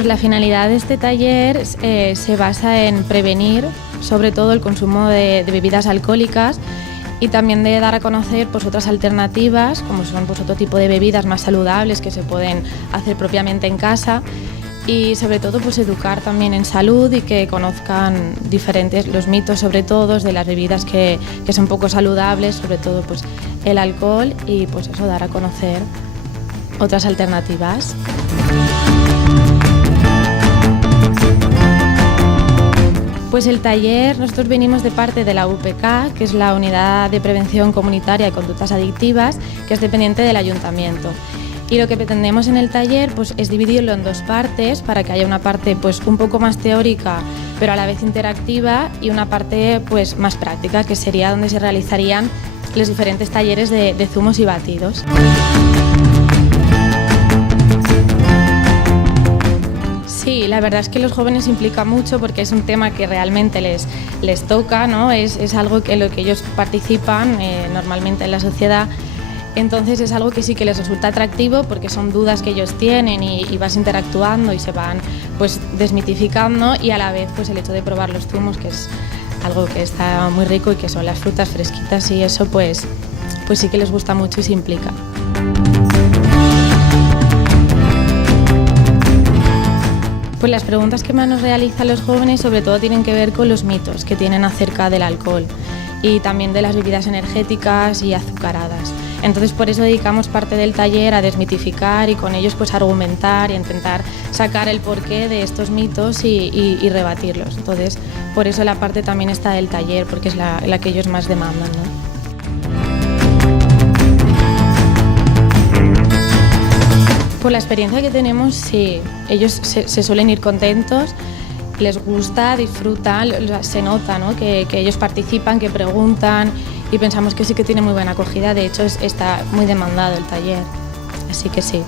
Pues la finalidad de este taller se basa en prevenir, sobre todo, el consumo de bebidas alcohólicas y también de dar a conocer pues, otras alternativas, como son pues, otro tipo de bebidas más saludables que se pueden hacer propiamente en casa y sobre todo pues, educar también en salud y que conozcan los mitos sobre todo de las bebidas que son poco saludables, sobre todo pues, el alcohol y pues eso, dar a conocer otras alternativas. Pues el taller, nosotros venimos de parte de la UPK, que es la Unidad de Prevención Comunitaria de Conductas Adictivas, que es dependiente del Ayuntamiento. Y lo que pretendemos en el taller pues, es dividirlo en dos partes, para que haya una parte pues, un poco más teórica, pero a la vez interactiva, y una parte pues, más práctica, que sería donde se realizarían los diferentes talleres de zumos y batidos. Sí, la verdad es que los jóvenes implica mucho porque es un tema que realmente les toca, ¿no? Es algo en lo que ellos participan normalmente en la sociedad. Entonces es algo que sí que les resulta atractivo porque son dudas que ellos tienen y vas interactuando y se van pues, desmitificando, y a la vez pues, el hecho de probar los zumos, que es algo que está muy rico y que son las frutas fresquitas, y eso pues sí que les gusta mucho y se implica. Pues las preguntas que más nos realizan los jóvenes sobre todo tienen que ver con los mitos que tienen acerca del alcohol y también de las bebidas energéticas y azucaradas. Entonces por eso dedicamos parte del taller a desmitificar y con ellos pues argumentar y intentar sacar el porqué de estos mitos y rebatirlos. Entonces por eso la parte también está del taller, porque es la que ellos más demandan, ¿no? Por la experiencia que tenemos, sí, ellos se suelen ir contentos, les gusta, disfrutan, se nota, ¿no? que ellos participan, que preguntan, y pensamos que sí que tiene muy buena acogida. De hecho está muy demandado el taller, así que sí.